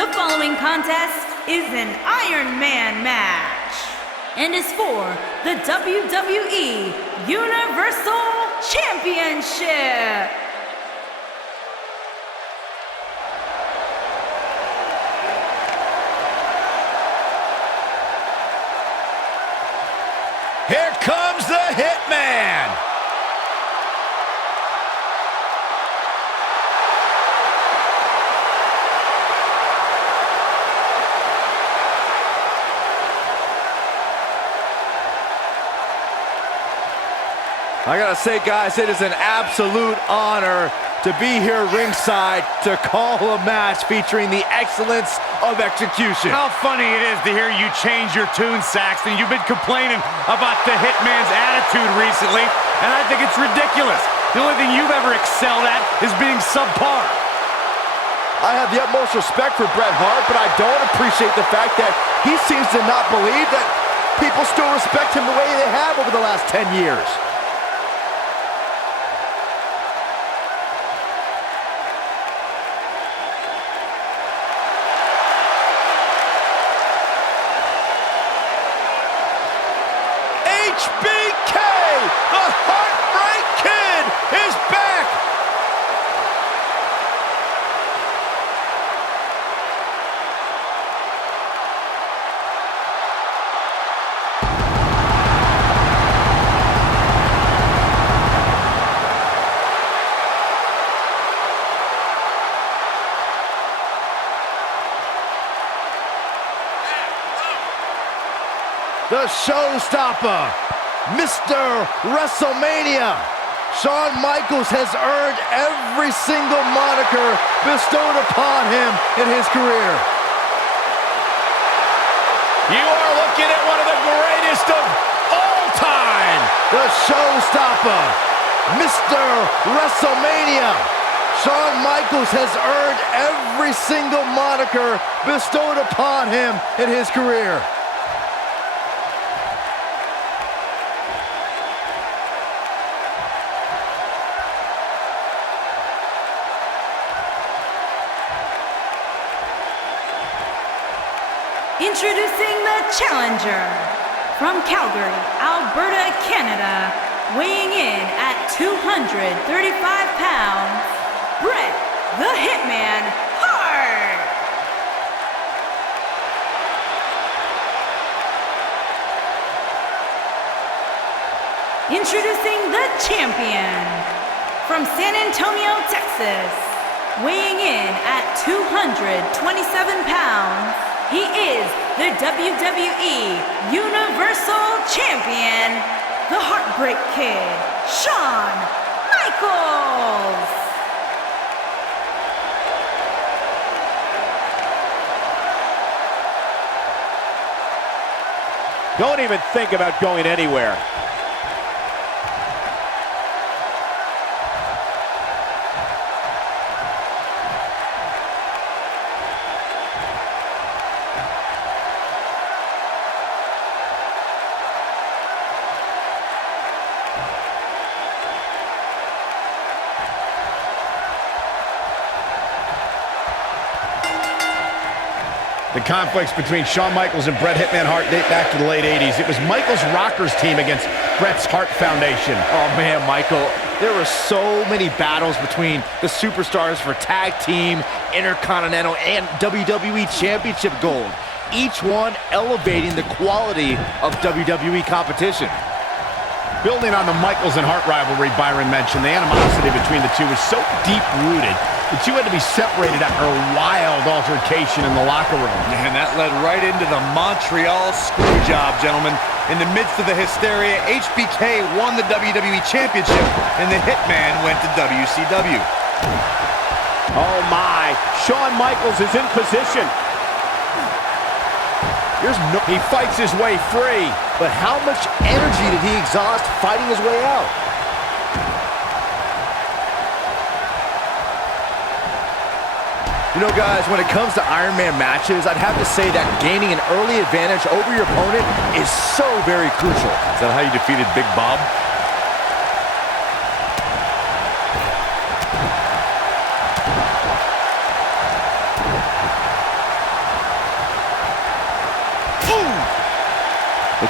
The following contest is an Ironman match and is for the WWE Universal Championship. Here comes the Hitman! I gotta say, guys, it is an absolute honor to be here ringside to call a match featuring the excellence of execution. How funny it is to hear you change your tune, Saxton. You've been complaining about the Hitman's attitude recently, and I think it's ridiculous. The only thing you've ever excelled at is being subpar. I have the utmost respect for Bret Hart, but I don't appreciate the fact that he seems to not believe that people still respect him the way they have over the last 10 years. HBK, the Heartbreak Kid, is back! The showstopper, Mr. Wrestlemania, Shawn Michaels has earned every single moniker bestowed upon him in his career. You are looking at one of the greatest of all time. The showstopper, Mr. Wrestlemania, Shawn Michaels has earned every single moniker bestowed upon him in his career. Introducing the challenger from Calgary, Alberta, Canada, weighing in at 235 pounds, Bret the Hitman Hart. Introducing the champion from San Antonio, Texas, weighing in at 227 pounds, he is the WWE Universal Champion, the Heartbreak Kid, Shawn Michaels. Don't even think about going anywhere. The conflicts between Shawn Michaels and Bret Hitman Hart date back to the late 80s. It was Michaels' Rockers team against Bret's Hart Foundation. Oh man, Michael, there were so many battles between the superstars for tag team, intercontinental, and WWE Championship gold. Each one elevating the quality of WWE competition. Building on the Michaels and Hart rivalry Byron mentioned, the animosity between the two was so deep-rooted, the two had to be separated after a wild altercation in the locker room. And that led right into the Montreal Screwjob, gentlemen. In the midst of the hysteria, HBK won the WWE Championship, and the Hitman went to WCW. Oh my, Shawn Michaels is in position. He fights his way free, but how much energy did he exhaust fighting his way out? You know, guys, when it comes to Ironman matches, I'd have to say that gaining an early advantage over your opponent is so very crucial. Is that how you defeated Big Bob?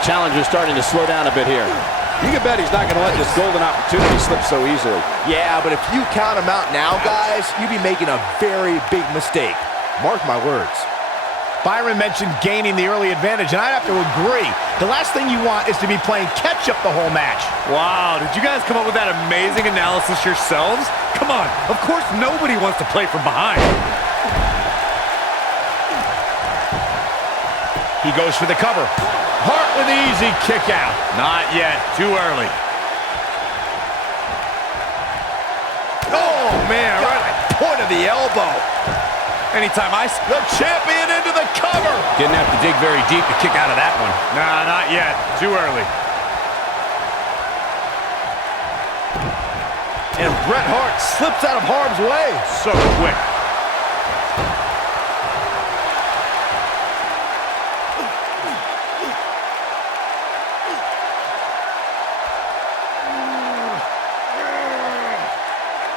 challenger's starting to slow down a bit here. You can bet he's not going to let this golden opportunity slip so easily. Yeah, but if you count him out now, guys, you'd be making a very big mistake. Mark my words. Byron mentioned gaining the early advantage, and I'd have to agree. The last thing you want is to be playing catch-up the whole match. Wow, did you guys come up with that amazing analysis yourselves? Come on, of course nobody wants to play from behind. He goes for the cover. Hart with the easy kick out. Not yet, too early. Oh, man, right at the point of the elbow. Anytime The champion into the cover. Didn't have to dig very deep to kick out of that one. Nah, not yet. Too early. And Bret Hart slips out of harm's way. So quick.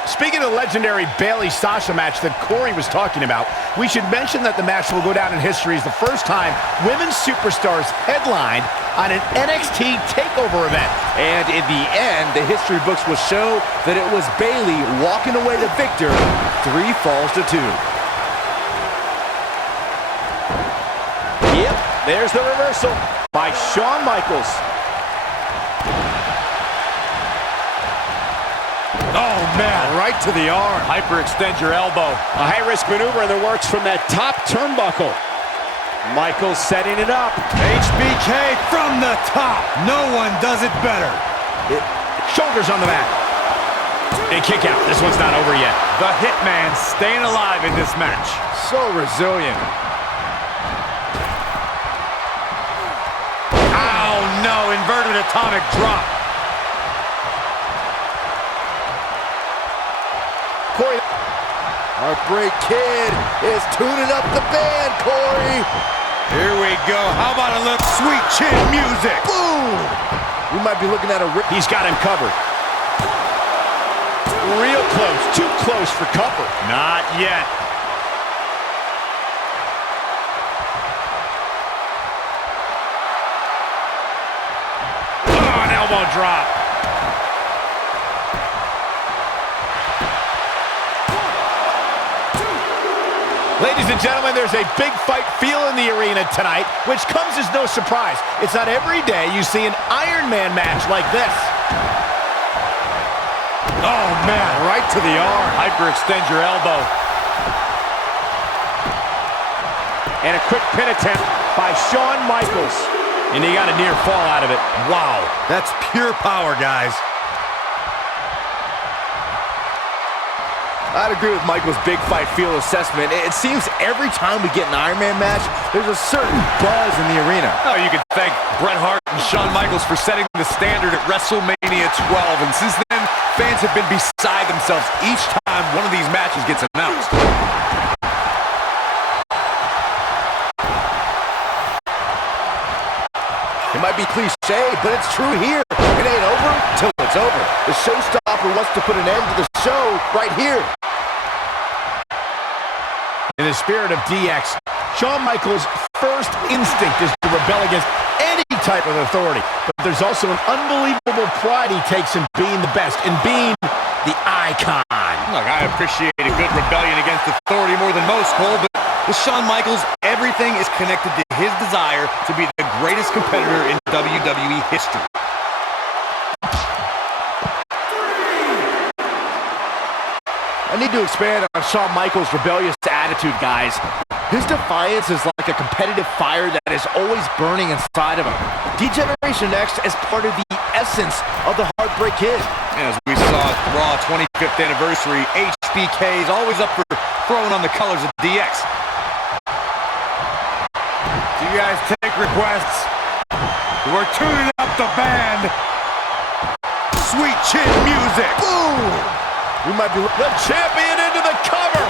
Speaking of the legendary Bayley-Sasha match that Corey was talking about, we should mention that the match will go down in history as the first time women's superstars headlined on an NXT TakeOver event. And in the end, the history books will show that it was Bayley walking away the victor, 3 falls to 2. Yep, there's the reversal by Shawn Michaels. Oh, man, right to the arm. Hyperextend your elbow. A high-risk maneuver in the works from that top turnbuckle. Michaels setting it up. HBK from the top. No one does it better. Shoulders on the mat. A kick out. This one's not over yet. The Hitman staying alive in this match. So resilient. Oh, no. Inverted atomic drop. Corey, Heartbreak Kid is tuning up the band, Corey. Here we go. How about a little sweet chin music? Boom! We might be looking at a rip. He's got him covered. Real close. Too close for cover. Not yet. Oh, an elbow drop. Ladies and gentlemen, there's a big fight feel in the arena tonight, which comes as no surprise. It's not every day you see an Ironman match like this. Oh, man. Right to the arm. Hyperextend your elbow. And a quick pin attempt by Shawn Michaels. And he got a near fall out of it. Wow. That's pure power, guys. I'd agree with Michael's big fight feel assessment. It seems every time we get an Iron Man match, there's a certain buzz in the arena. Oh, you can thank Bret Hart and Shawn Michaels for setting the standard at Wrestlemania 12. And since then, fans have been beside themselves each time one of these matches gets announced. It might be cliche, but it's true here. It ain't over till it's over. The showstopper wants to put an end to the show right here. In the spirit of DX, Shawn Michaels' first instinct is to rebel against any type of authority. But there's also an unbelievable pride he takes in being the best, in being the icon. Look, I appreciate a good rebellion against authority more than most, Cole, but with Shawn Michaels, everything is connected to his desire to be the greatest competitor in WWE history. I need to expand on Shawn Michaels' rebellious attitude, guys. His defiance is like a competitive fire that is always burning inside of him. D-Generation X is part of the essence of the Heartbreak Kid. As we saw at Raw 25th anniversary, HBK is always up for throwing on the colors of DX. Do you guys take requests? We're tuning up the band. Sweet chin music. Boom! We might be The champion into the cover.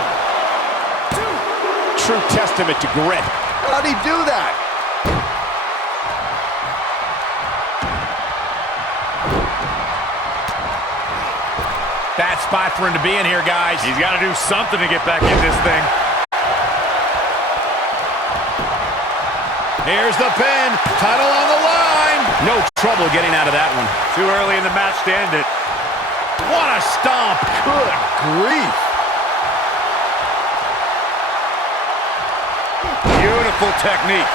True testament to grit. How'd he do that? Bad spot for him to be in here, guys. He's got to do something to get back in this thing. Here's the pin. Title on the line. No trouble getting out of that one. Too early in the match to end it. What a stomp. Good grief. Beautiful technique.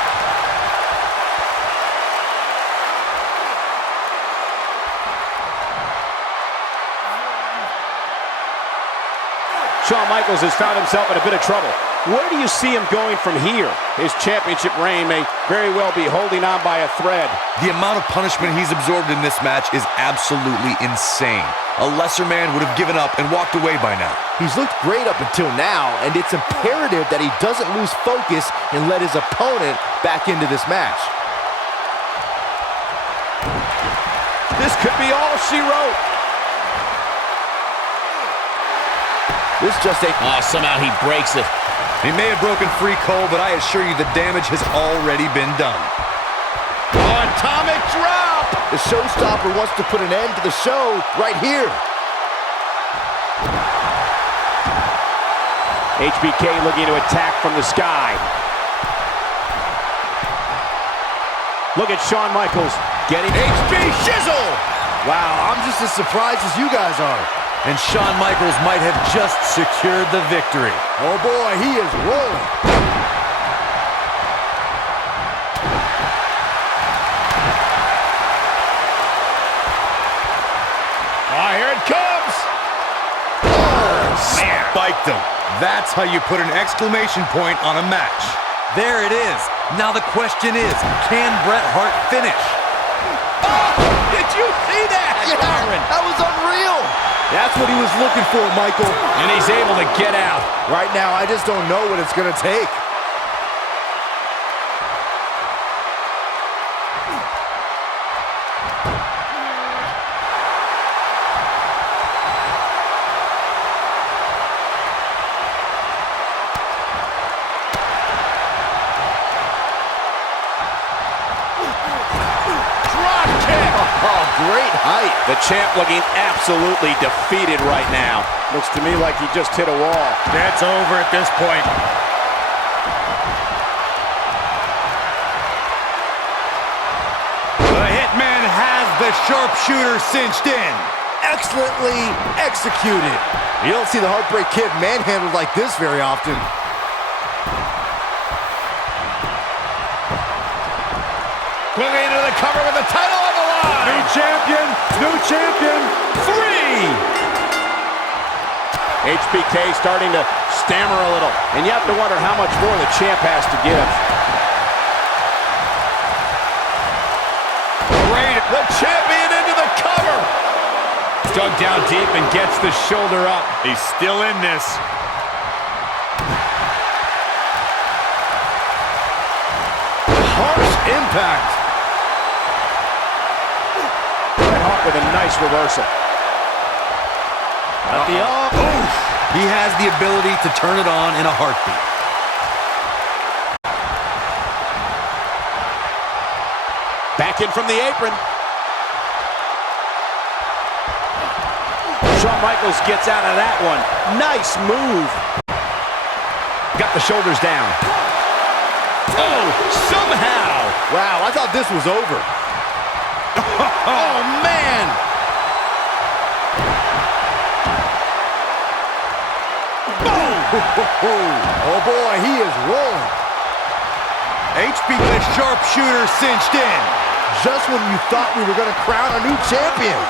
Shawn Michaels has found himself in a bit of trouble. Where do you see him going from here? His championship reign may very well be holding on by a thread. The amount of punishment he's absorbed in this match is absolutely insane. A lesser man would have given up and walked away by now. He's looked great up until now, and it's imperative that he doesn't lose focus and let his opponent back into this match. This could be all she wrote. This just ain't... Oh, somehow he breaks it. He may have broken free, Cole, but I assure you the damage has already been done. Oh, atomic drop! The showstopper wants to put an end to the show right here. HBK looking to attack from the sky. Look at Shawn Michaels getting... HB Shizzle! Wow, I'm just as surprised as you guys are. And Shawn Michaels might have just secured the victory. Oh boy, he is rolling. Oh, here it comes. Oh, man. Spiked him. That's how you put an exclamation point on a match. There it is. Now the question is, can Bret Hart finish? Oh, did you see that? Yeah, that was unreal. That's what he was looking for, Michael. And he's able to get out. Right now, I just don't know what it's going to take. Great height. The champ looking absolutely defeated right now. Looks to me like he just hit a wall. That's over at this point. The Hitman has the sharpshooter cinched in. Excellently executed. You don't see the Heartbreak Kid manhandled like this very often. Quickly into the cover with the title on the line. New champion, 3. HBK starting to stammer a little. And you have to wonder how much more the champ has to give. Great. The champion into the cover. Dug down deep and gets the shoulder up. He's still in this. Harsh impact. Bret Hart with a nice reversal. At the arm. Oof. He has the ability to turn it on in a heartbeat. Back in from the apron. Shawn Michaels gets out of that one. Nice move. Got the shoulders down. Oh, somehow. Wow, I thought this was over. Oh, man. Oh boy, he is rolling. HBK sharpshooter cinched in. Just when you thought we were going to crown a new champion.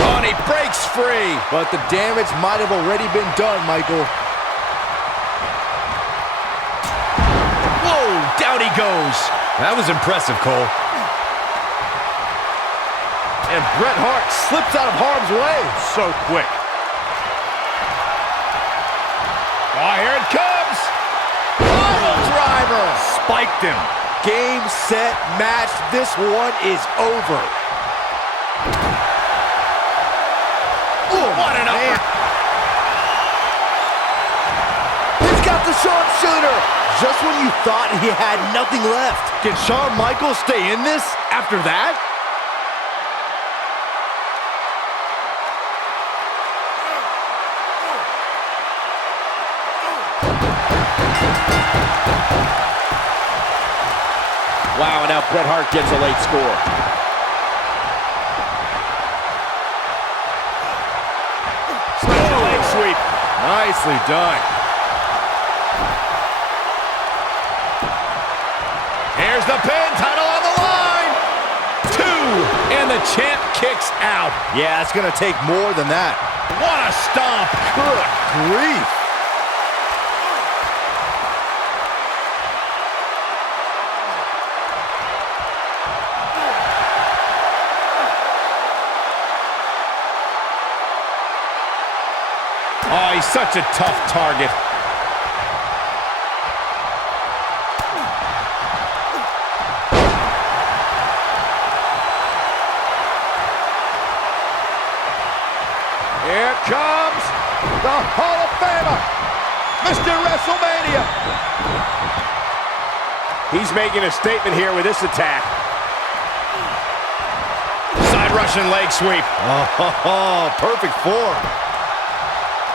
Oh, and he breaks free. But the damage might have already been done, Michael. Whoa, down he goes. That was impressive, Cole. And Bret Hart slips out of harm's way. So quick. Oh, here it comes. Pile driver. Spiked him. Game, set, match. This one is over. Oh, what an upper. He's got the sharpshooter. Just when you thought he had nothing left. Can Shawn Michaels stay in this after that? Wow, and now Bret Hart gets a late score. Leg sweep. Nicely done. Here's the pin, title on the line. 2, and the champ kicks out. Yeah, it's going to take more than that. What a stomp. Good grief. Oh, he's such a tough target. Here comes the Hall of Famer, Mr. Wrestlemania. He's making a statement here with this attack. Side Russian leg sweep. Oh, perfect form.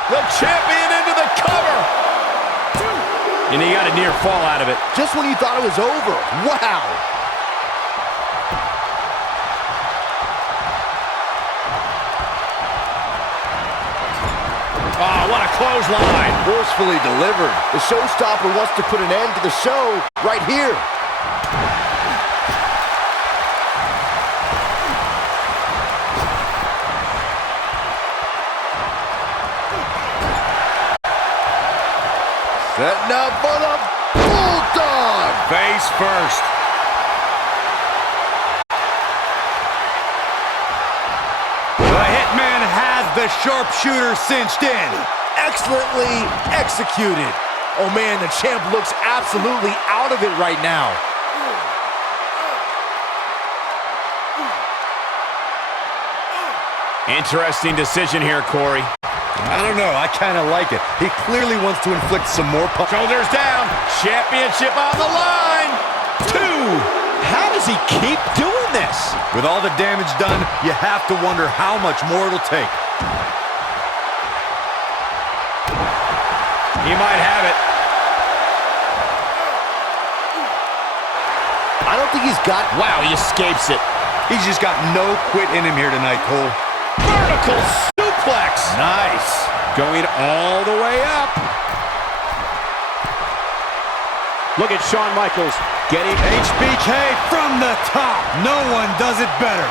The champion into the cover. And he got a near fall out of it. Just when you thought it was over. Wow. Oh, what a clothesline. Forcefully delivered. The showstopper wants to put an end to the show right here. Setting up for the Bulldog. Face first. The Hitman has the sharpshooter cinched in. Excellently executed. Oh man, the champ looks absolutely out of it right now. Interesting decision here, Corey. I don't know, I kind of like it. He clearly wants to inflict some more Shoulders down. Championship on the line. 2. How does he keep doing this? With all the damage done, you have to wonder how much more it'll take. He might have it. I don't think he's got... Wow, he escapes it. He's just got no quit in him here tonight, Cole. Vertical suplex. Nice. Going all the way up. Look at Shawn Michaels getting... HBK from the top. No one does it better.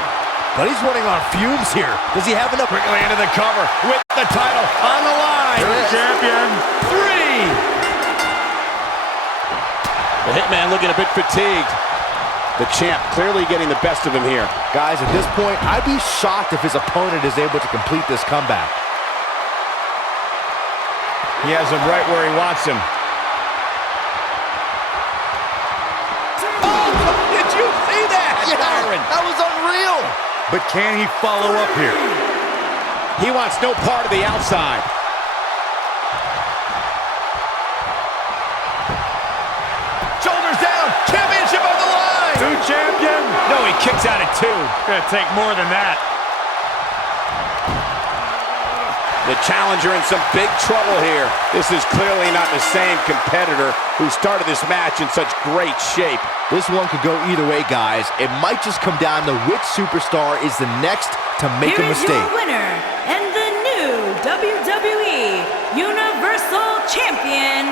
But he's running on fumes here. Does he have enough... Quickly into the cover with the title on the line. Champion. 3. The Hitman looking a bit fatigued. The champ clearly getting the best of him here. Guys, at this point, I'd be shocked if his opponent is able to complete this comeback. He has him right where he wants him. Oh, did you see that? Yeah, Byron? that was unreal. But can he follow up here? He wants no part of the outside. Shoulders down. Championship on the line. New champion. No, he kicks out at 2. Gonna take more than that. The challenger in some big trouble here. This is clearly not the same competitor who started this match in such great shape. This one could go either way, guys. It might just come down to which superstar is the next to make a mistake. Here is your winner and the new WWE Universal Champion,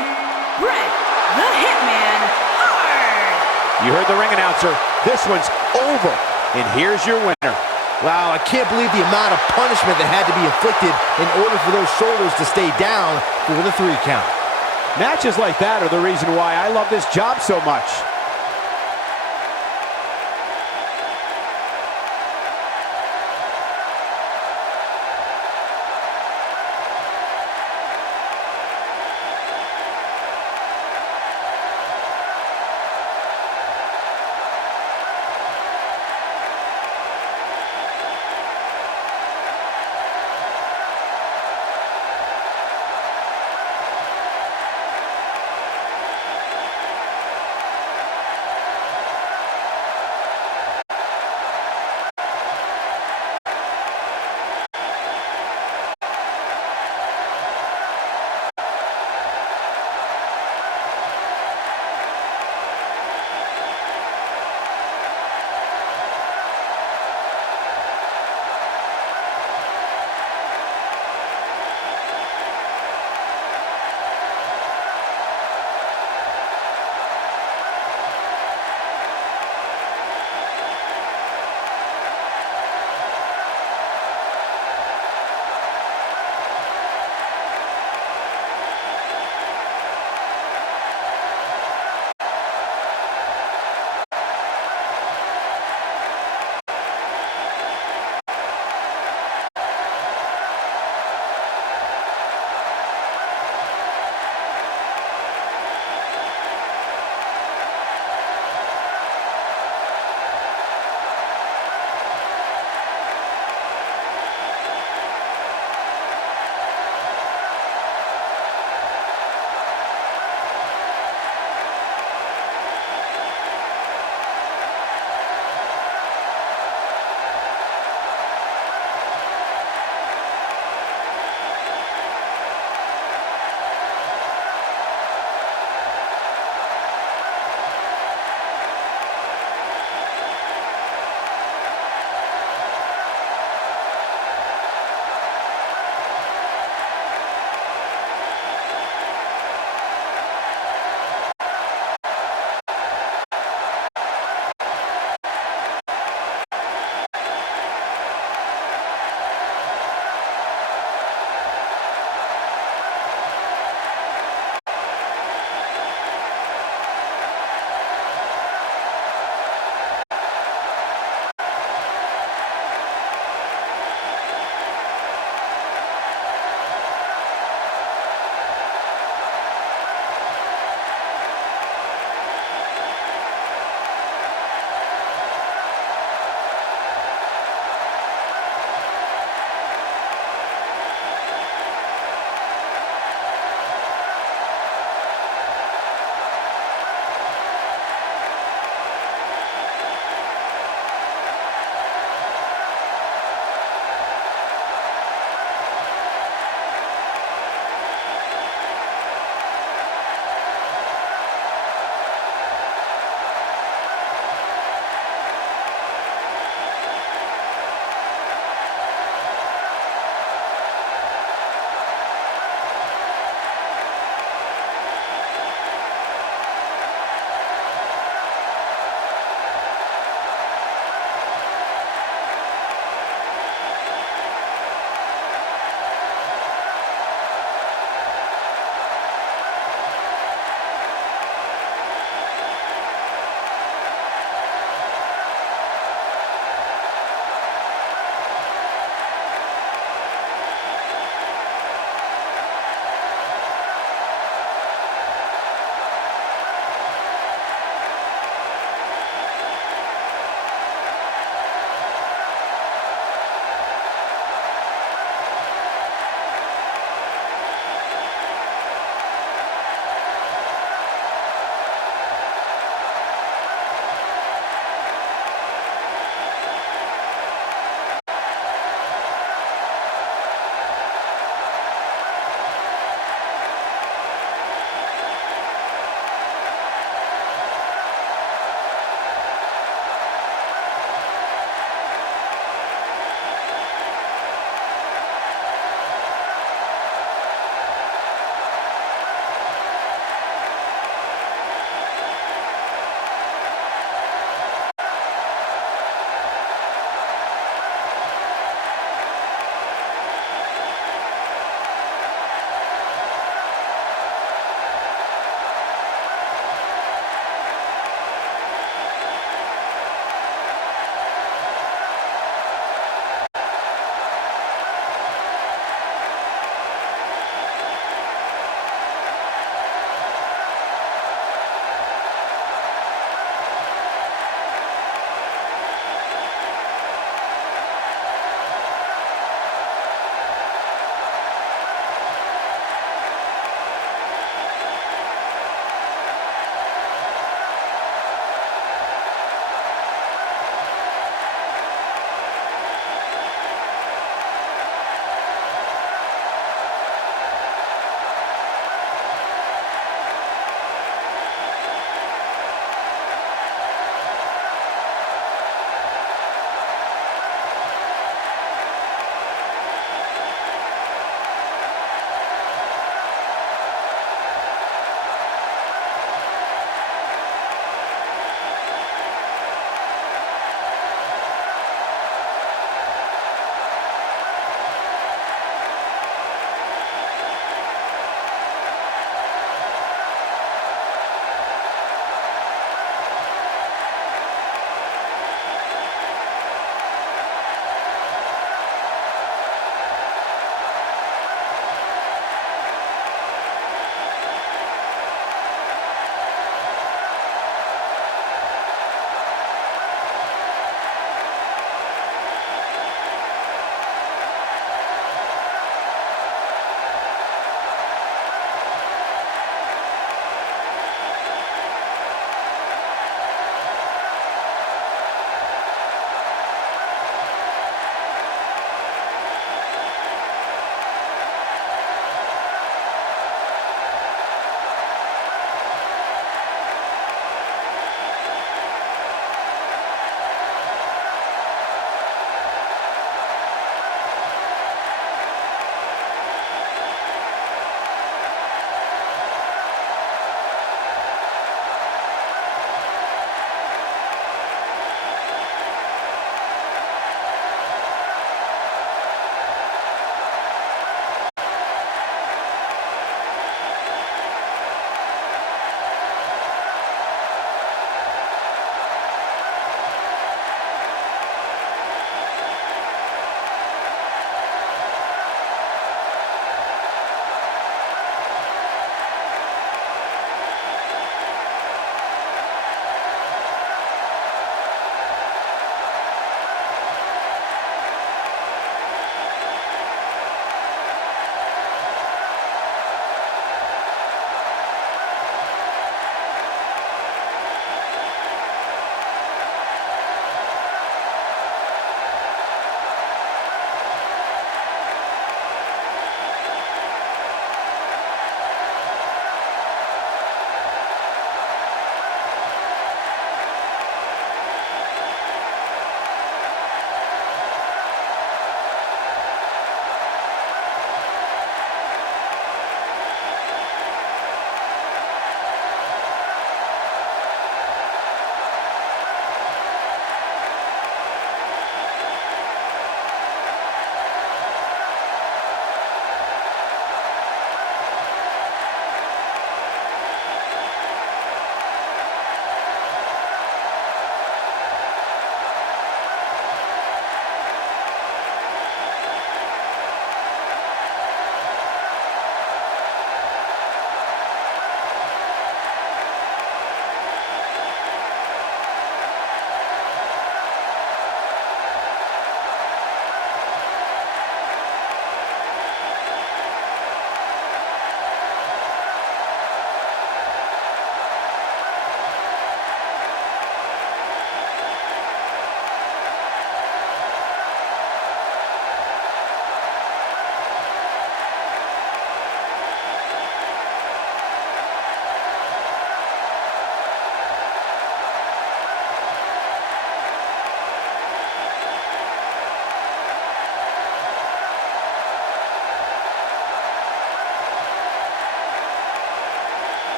Bret the Hitman Hart. You heard the ring announcer. This one's over. And here's your winner. Wow, I can't believe the amount of punishment that had to be inflicted in order for those shoulders to stay down for the 3 count. Matches like that are the reason why I love this job so much.